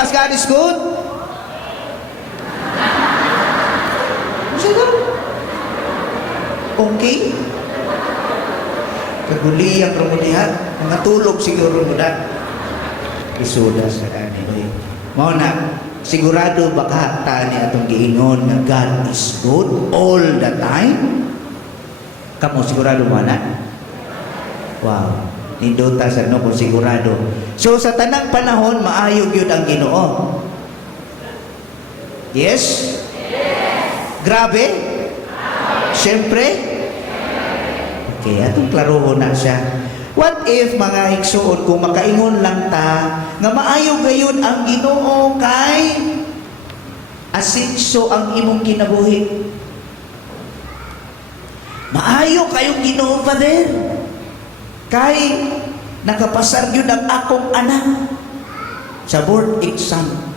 as God is good? Sige. Okay. Kaguli ang rumunihan. Mga tulog siguro mo na. Isuda sa anyway. Mao na, sigurado baka tani atong giingon nga God is good all the time. Kamu sigurado mo na? Wow. Nindota sa no kung sigurado. So sa tanang panahon, maayog yun ang Ginoo. Yes? Grabe? Siyempre? Okay, atong klaroho na siya. What if mga igsuon kung makaingon lang ta nga maayo gayon ang Ginoo kay asinso ang imong kinabuhi. Maayo kayong Ginoo, Father. Kay nakapasar yun ang akong anak sa board exam.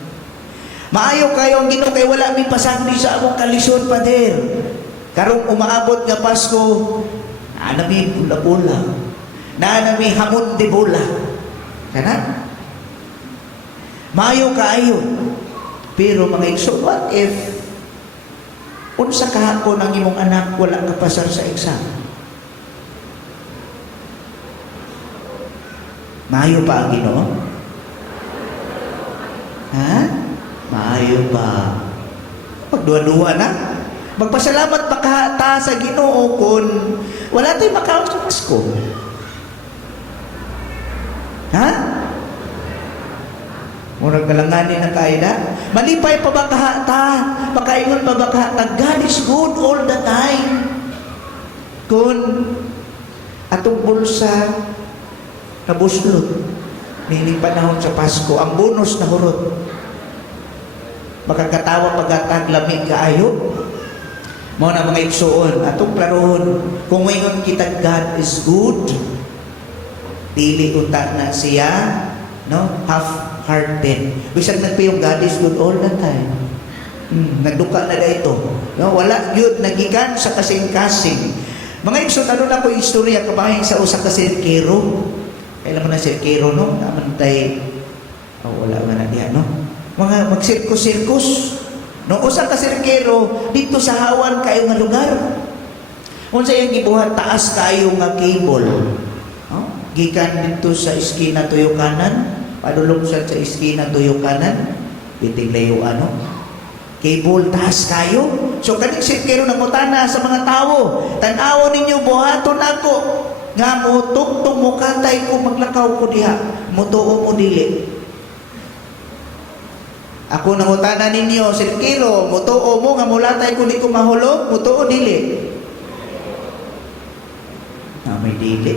Maayo kayo ang Ginoo kay wala mi pasagdi sa akong kalisod, Father. Karong umaabot nga Pasko, nami pula-pula. Nami hamon de bola. Kana? Maayo kaayo. Pero mga igso, what if unsa kahapon ang imong anak wala kapasar sa exam? Maayo pa ang Ginoo? Ha? Maayo pa. Pagduwa-duwa na. Magpasalamat pa ta sa Ginoo kung wala tayong makaon sa Pasko. Ha? Murag kalanganin na kaida. Malipay pa ba ta? Pakaingon pa ba ta? God is good all the time. Kung atong bulsa nabuslot, nining panahon sa Pasko, ang bonus na hurot. Makakatawa pagkatag lamig kaayo. Mo na mga igsuon, atong klarohon, kung ngayon kita God is good, dili unta na siya, no? Half-hearted. Bisag nagpiyong God is good all the time. Nagduka na ito. No? Wala yun, nagikan sa kasing-kasing. Mga igsuon, ano na ko yung istorya, kabahin sa usa ka sirkero. Kailan mo na sirkero, no? Naman tayo, wala nga na diyan, no? Mga magsirkus-sirkus. No, usa ka sirkero dito sa hawan kayo nga lugar. Unsa yung gibuhat taas kayo nga cable. No? Gikan dito sa iskina tuyo kanan, padulong sa iskina tuyo kanan, biting layo ano. Cable taas kayo. So kaning sirkero nangutana sa mga tawo, tan-awo ninyo buhaton ako nga mo tugtong mo katay ko maglakaw ko diha. Mutuo mo dili. Ako nangutana ninyo, sirkero, mutuo mo nga mulatay kung di ko mahulog, mutuo dili. May dili.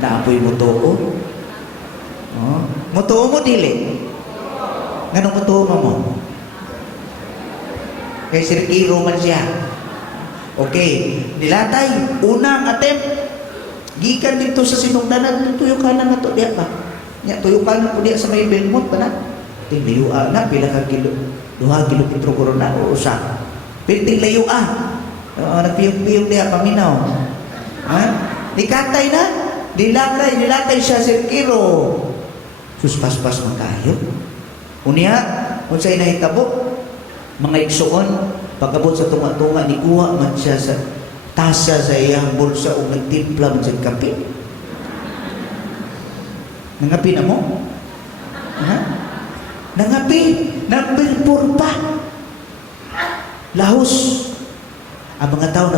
Naapoy mutuo. Oh. Mutuo mo dili. Ganong mutuo mo? Kay sirkero man siya. Okay. Dilatay, unang attempt. Gikan dito sa sinungdanan, tuyo kanan na to, diya pa. Tuyo kanan po diya sa may Belmont, ba na? Tinglayua na, pila ka kilo, 2 kilometro korona o usa. Pinting layua. Nagpiyong-piyong diha paminaw. Ha? Dikatay na. Dilakay siya sirkero. Suspas-pas makayo. Unya, kung sa'y nahitabo, mga igsuon, pagkabot sa tunga-tunga, nikuha man siya sa tasa sa iyang bulsa o nagtimpla man sa kape. Nangapi na mo? Ha? Nangapi, nagbirpur pa. Lahos. Ang mga tao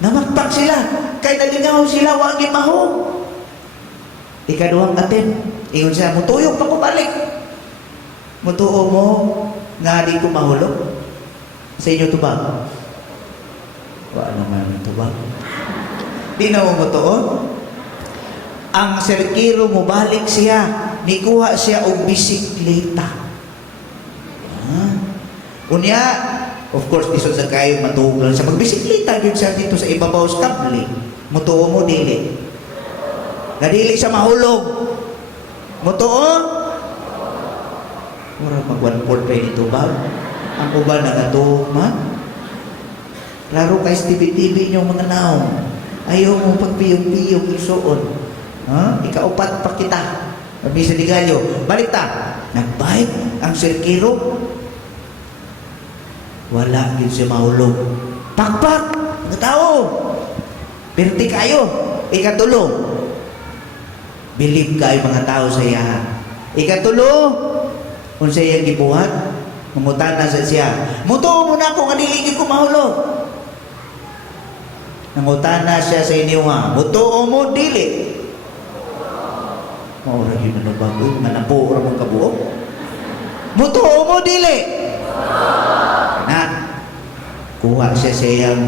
namagpak sila. Kay nalingaw sila, wag imaho. Ikaduhang atin. Ingon siya, mutuyog pa ko balik. Mutuo mo, nga di ko mahulog. Sa inyo ito ba? Ano man ito ba? Di na mo mutuo? Ang sirkero mo balik siya, nikuha siya og bisikleta. Unya, of course, isod sa kayo matuog sa magbisikleta gyud siya dito sa ibabaw sa kable. Mutuo mo dili. Nadili sa mahulog. Mutuo? Mura mag-1/4 pa dito ba? Ang uban na gato, ma? Klaro kay TV-TV nyo mga naong. Ayaw mo pagpiyong-piyong isuon. Ikaupat pa kita. Sabi sa Ligalyo, balita, nagbike ang sirkiro. Wala yun siya mahulog. Pakpak! Mga tao! Perti kayo! Ikatulong. Believe kayo mga tao sa iya. Ikatulong, kung sa iyang gibuhat, mamutan na sa siya. Mutuo mo na ako, kaniligi ko mahulog. Nangutan na siya sa inyo nga. Mutuo mo, dili. Maura yun na bago, manapo orang mong kabuok. Mutuo mo, dili. Na, kuha siya sa iyang,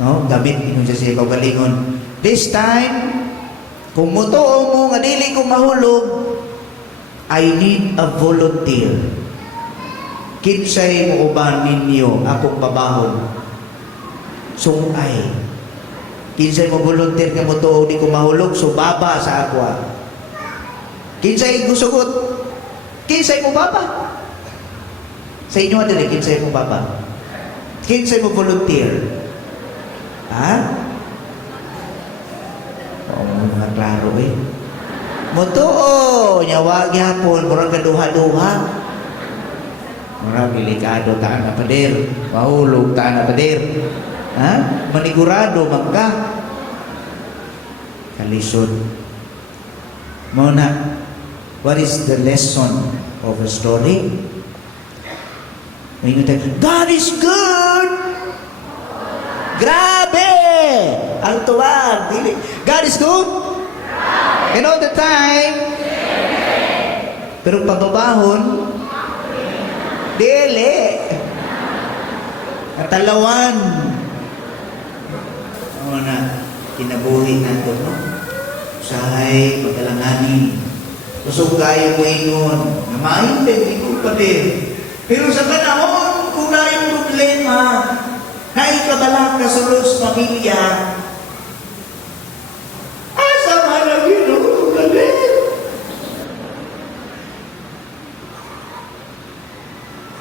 no, gamit mo siya sa iyang kaugalingon. This time, kung mutuo mo nga dili ko mahulog, I need a volunteer. Kinsay mo uban ninyo akong pabahon. Sungay. Kinsay mo volunteer nga mutuo di ko mahulog, so baba sa akwa. Kinsay gusugot. Kinsay mo baba. Sa inyo adali, kinsay mo baba. Kinsay mo volunteer. Ha? Oo, mga klaro eh. Mutuo, nyawa gyapon, murang kaduha-duha. Murang delikado taan na pader. Mahulog taan na pader. Ha? Manigurado magka. Kalisod. Muna, what is the lesson of a story? God is good! Grabe! Ang tuwag. God is good? And all the time, pero pababahon, dili. Katalawan. Ano na, kinabuhi nato, no? Usahay, pagkalanganin. Kusog kayo mo ingon. Namaintindi ko pa din. Pero sa panahon, kung na yung problema, na ikabala ka sa Los Pamilya, asa man Ginoo galing.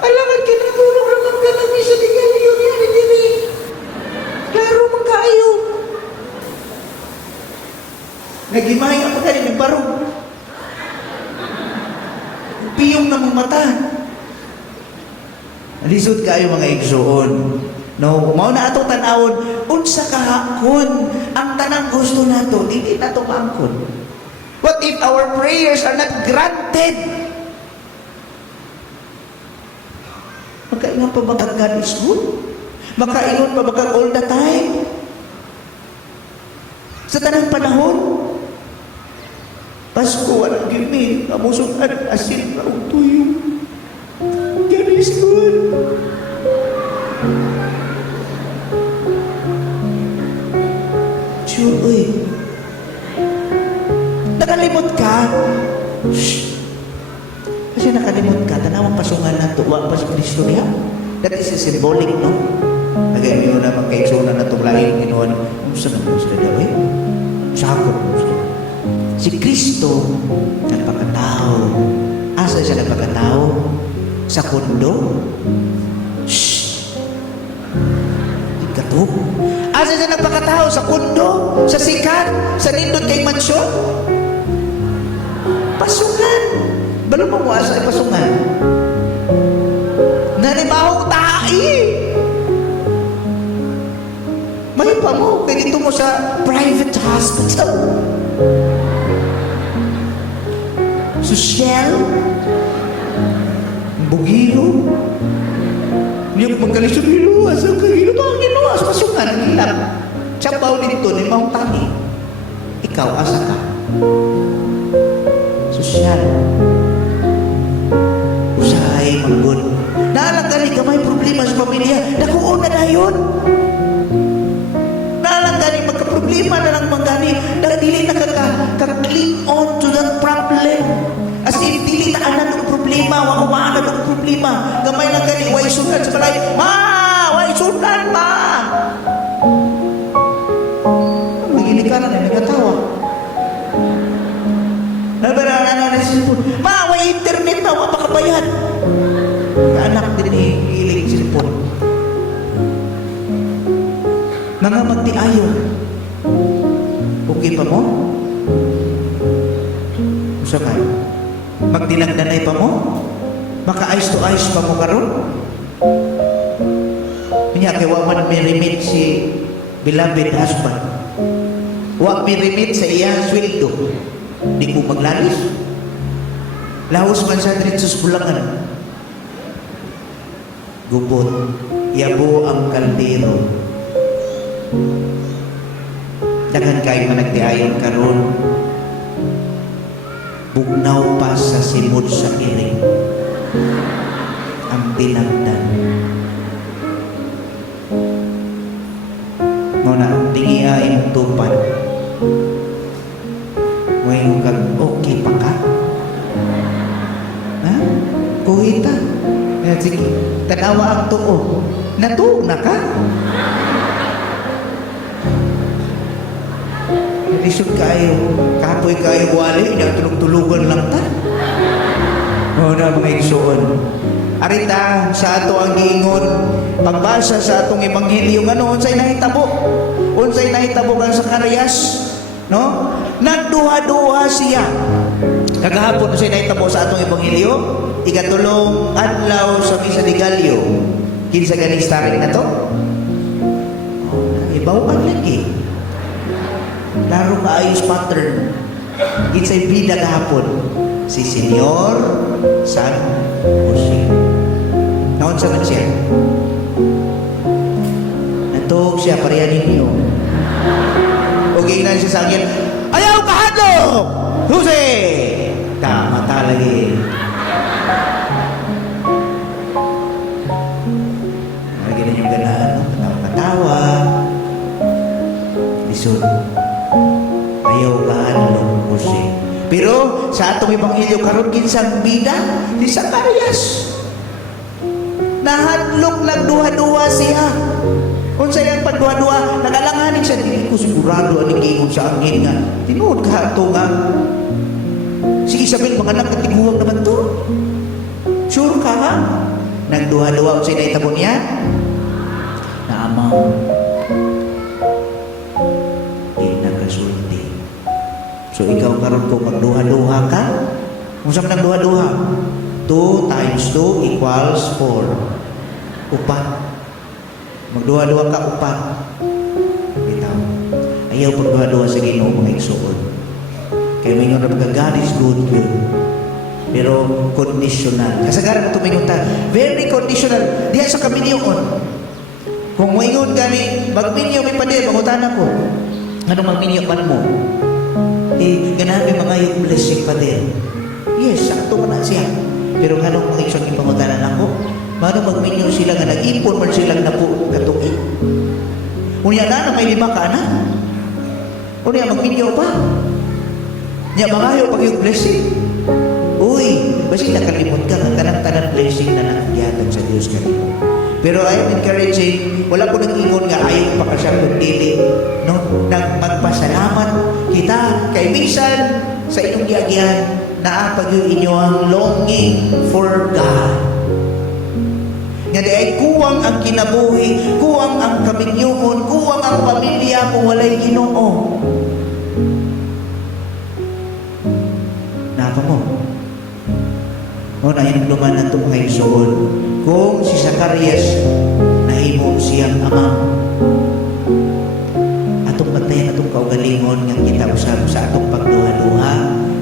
Alangan kinatulong naman ka ng isa di kayo yan, hindi. Klaro man kayo. Nagimay ako ka rin, nagbarong. Piyong na mong mata. Lisod kayo mga igsoon. No, mao na atong tanawon unsa kahakon ang tanang gusto nato dili nato maangkon. What if our prayers are not granted? Makaingon pa ba God is good? Makaingon pa ba all the time? Sa tanang panahon, Pasko walang gilmin, amusong asin na tuyo. God is good. Sure, uy. Nakalimot ka? Shh. Kasi nakalimot ka, tanawang pasungan na tuwa pa sa Kristo niya. That is a symbolic, no? Nagay mo na magkaitsuna na tulayin, ginawa na, gusto na gusto daw eh. Sakot gusto. Si Kristo, nagpakatao. Asa siya nagpakatao? Sa kundo? Shhh! Ikato? Asa siya nagpakatao? Sa kundo? Sa sikat? Sa nindot kay mansyon? Pasungan! Balo mo asa ay pasungan? Nanibahong tae! May pa mo, ganito mo sa private hospital. Sosyal, bugiro, yung magkalisod niluwas, ang kagilo to ang niluwas, pasungan, ang hilap. Tsapaw dito, ni Mount Tani. Ikaw, asa ka? Sosyal. Usahay, manggod. Naalang ka rin ka may problema sa pamilya, nakuon na na yun. Naalang ka rin magka-problema na lang magani, dili na ka-cling on to that problem. As in, dili na anan ng problema, wako maanan ng problema. Gamay lang gani, way sunan sa balay, ma! Way sunan, ma! Magilig ka na, nagatawa. Nabaraan na cellphone, ma! Way internet na, wako makabayad. Anak din hilig cellphone. Mga magtiayon. Okay pa mo? Usa ka? Magdinagdanay pa mo? Maka-eyes to eyes pa mo karon? Kanya kay wa man may remit si beloved husband. Wa may remit sa iyang sweldo. Di ko maglalis. Lahos man sa dritsus bulangan. Gubot. Yabo ang kaldero. Daghan kayo nga nagtiayon karon. Bugnaw pa sa simod sa iring. Ang tinagdan. Muna, tingiya imong tupad. Ngayon kag okay pa ka? Ha? Kuhita. Sige, tanawa ang tuo. Natuog na ka? Lisod kayo. Kapoy kayo wali. Tulog-tulugan lang ta. Muna mga igsoon. Arita sa ato ang giingon pagbasa sa atong ebanghelyo ngano unsay nahitabo kang Zacarias, no? Nagduha-duha siya. Kagahapon unsay nahitabo sa atong ebanghelyo, ikatulong adlaw sa misa de Gallo. Kinsa ganing story na to? Ibaw lagi. Laro kaayos pattern. Kinsay bida kahapon? Si Senyor San Jose. Naon sa man siya? Natog siya, pareha ninyo. O giingnan siya sa akin, ayaw kahadlok! Jose! Tama talagi. Nagyan yung ganahan, katawa-katawa. Lisod. Ayaw kahadlok, Jose. Pero sa atong ebanghelyo karon kinsang bida si Zacarias. Nahadlok nagduha-duha siya. Unsay ang pagduha-duha, nagalanganin siya, dili ko sigurado aning giingon sa angin nga. Tinuod ka ato nga. Si Isabel manganak katiguang naman to. Sure ka ha? Nagduha-duha unsay nahitabo niya? Naamaw. Di nagasulti. So ikaw karon ko magduha-duha ka? Unsa man nagduha-duha? 2 times 2 equals 4. Upat. Magduha-duha ka upat. Bitaw. Ayaw pagduha-duha sa Ginoo mga igsoon. Kaya may nga God is good yun. Pero conditional. Kasagaran ito may ta. Very conditional. Diyan sa kaminyoon. Kung maingon gani, magminyo may padir, mangutan ako. Ano magminyo man mo? Ganahan may mga yung blessing padir. Yes, sakto man na siya. Pero kanong mga isang ipangutanan ako, mano magminyo sila nga nag-ipon man silang napo katuki. Unya na may 5 ka na. Unya magminyo pa. Nya mangayo pag yung blessing. Uy, basi nakalimot ka kanang tanan blessing na nagyatag sa Dios kanimo. Pero I am encouraging, wala ko nag-ingon nga ayaw pa ka siya dili, no? Nang magpasalamat kita kay bisan sa inyong giagyan naapag yung inyong longing for God. Nga di ay kuwang ang kinabuhi, kuwang ang kaminyoon, kuwang ang pamilya kung walay Ginoo. Napa mo? O na hinagduman na ito mga igsoon. Kung si Zacarias nahimo siyang ama, atong bantayan atong kaugalingon nga kita usab sa atong pagduha-duha,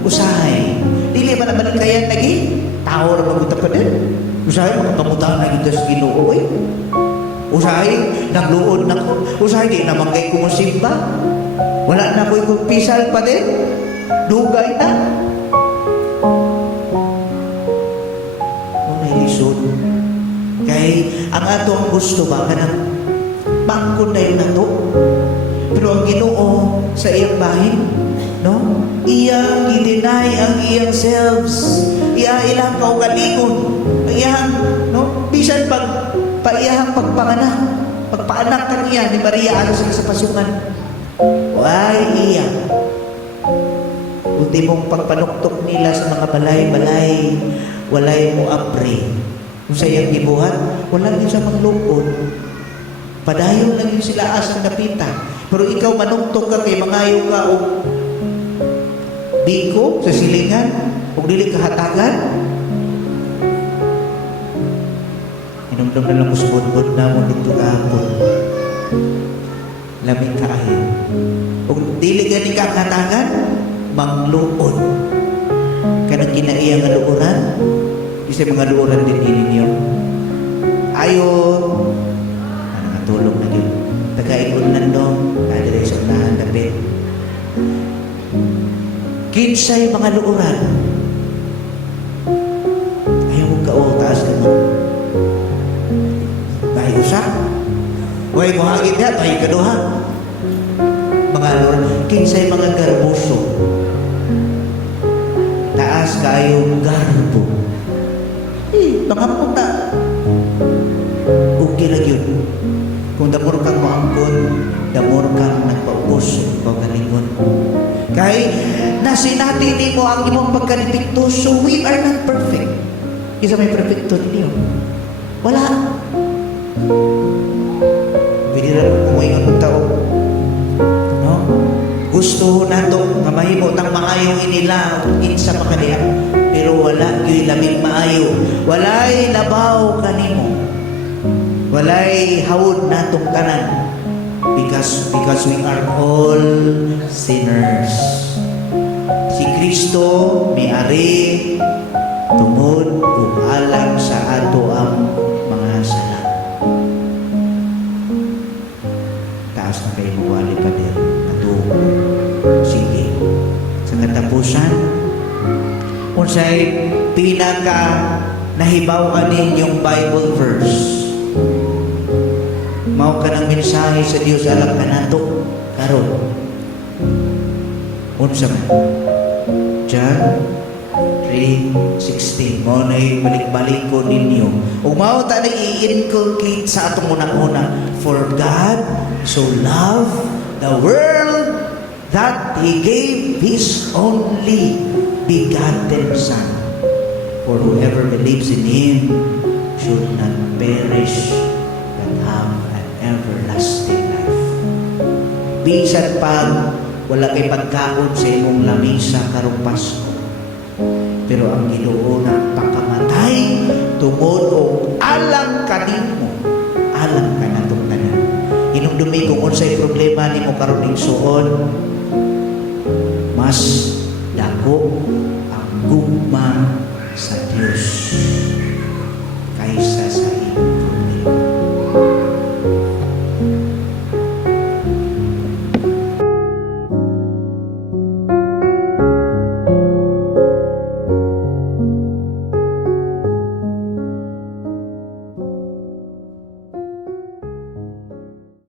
usahay. Dili ba naman kaya lagi? Tao ra magunta pa din. Usahay makapamutan na kita sa Ginoo. Usahay nagluod na ko. Usahay di naman kay kumusimba. Wala na ko'y kumpisal pa din. Dugay na. Lisod. Kay ang ato ang gusto ba kanang bangkod na yun na to. Pero ang Ginoo sa iyang bahin, no? Iyang i-deny ang iyang selves. Ilang kaugalingon. Iyang, no? Bisan paiyang pagpaanak kaniya ni Maria ano sa pasungan. Why iya? Ultimong pagpanuktok nila sa mga balay-balay, walay mo apre. Kung sa iyang gibuhat, wala yun sa maglungkod. Padayon lang yun sila as na napita. Pero ikaw manuktok ka kay mangayo ka o biko sa silingan ug dili kahatagan. Inumdum na lang ko subod-bod na mo dito kahapon. Lamig kaayo. Ug dili gani ka kahatagan, mangluod. Kanang kinaiya nga luoran, isa mga luoran din ninyo. Ayo, ano nga tulog na yun. Taga-ikot lang dong, kadire sa unahan gabi. Kinsay mga luoran. Ayaw mo ka taas ka mo. Bahay usak. Huwag mo hagit niya, tayo kaduha. Mga luoran. Kinsay mga garboso. Taas kayo garbo. Mga puta. Okay lang yun. Kung damor kang maangkon, damor kang nagpaubos o kalingon. Kay nasinati ni mo ang imong pagkalipito, so we are not perfect. Isa may perfecto ninyo. Wala. Pwede na kumayon ng tao. No? Gusto na ito nga mahimo ng maayong inila insa pa kaniya. Pero wala yung lamig maayo. Walay labaw kanimo. Walay hawod natong tanan. Because we are all sinners. Si Kristo may-ari tungod ug alam sa ato ang mga sala. Taas na kayo mawali pa din. Sige. Sa katapusan, unsay pinaka nahibaw kanin yung Bible verse. Mao ka ng mensahe sa Dios alam ka nato karon. Unsa man? John 3:16. Mao nay balik-balik ko ninyo. Ug mao ta i-inculcate sa atong una-una. For God so loved the world that He gave His only begotten Son. For whoever believes in Him should not perish but have an everlasting life. Bisan pag wala kay pagkaon sa imong lamisa karong Pasko, pero ang Ginoo nagpakamatay tungod og alam kanimo, alam ka natong tanan. Hinumdumi kung unsay problema nimo karon ning suon, mas dako ang gugma sa Dios kaysa sa imo.